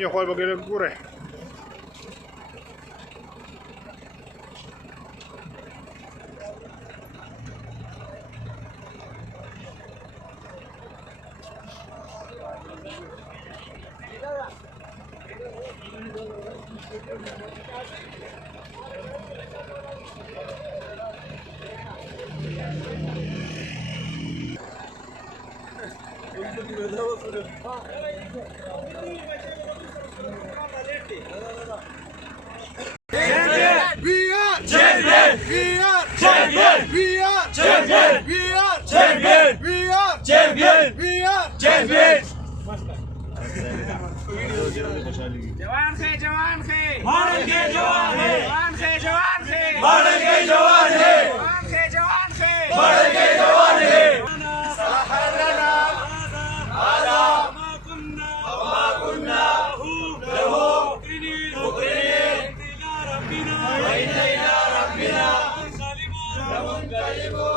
ये खोल वगैरह पूरा है। जवान थे जवान थे भारत के जवान है, जवान थे जवान थे भारत के जवान है, जवान थे जवान थे भारत के जवान है। रब्बिना